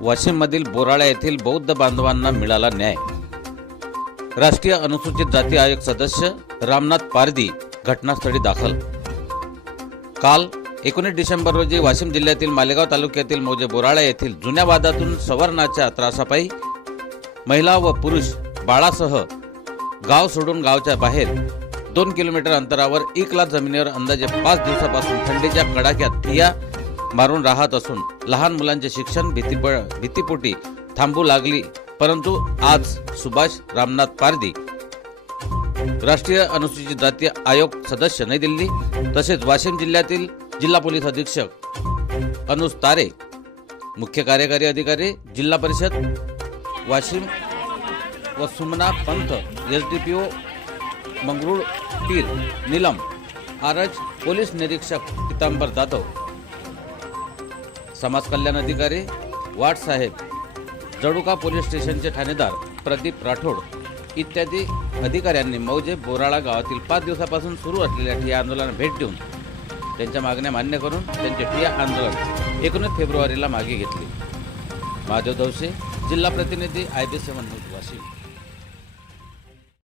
वाशिममधील बोराळा येथील बौद्ध बांधवांना मिळाला न्याय. राष्ट्रीय अनुसूचित जाती आयोग सदस्य रामनाथ पारदी घटनास्थळी दाखल. काल एकोणीस डिसेंबर रोजी वाशिम जिल्ह्यातील मालेगाव तालुक्यातील मौजे बोराळा येथील जुन्या वादातून सवर्णाच्या त्रासापायी महिला व पुरुष बाळासह गाव सोडून गावच्या बाहेर दोन किलोमीटर अंतरावर एक लाख जमिनीवर अंदाजे पाच दिवसापासून थंडीच्या कडाक्यात ठिया मारून राहत असून लहान मुलांचे शिक्षण भीतीपळ भीतीपोटी थांबू लागली. परंतु आज सुभाष रामनाथ पारदी राष्ट्रीय अनुसूचित जाती आयोग सदस्य नवी दिल्ली तसेच वाशिम जिल्ह्यातील जिल्हा पोलीस अधीक्षक अनुज तारे मुख्य कार्यकारी अधिकारी जिल्हा परिषद वाशिम व Sumana Panth S D P O Mangrul Pir Neelam Araj police निरीक्षक पितांबर जाधव. समाज कल्याण अधिकारी वाट साहेब जडुका पोलीस स्टेशनचे ठाणेदार प्रदीप राठोड इत्यादी अधिकाऱ्यांनी मौजे बोराळा गावातील पाच दिवसापासून सुरू असलेल्या ठिया आंदोलनाला भेट देऊन त्यांच्या मागण्या मान्य करून त्यांचे ठिया आंदोलन एकोणीस फेब्रुवारीला मागे घेतले. महादेव दौसे जिल्हा प्रतिनिधी I B seven news Washim.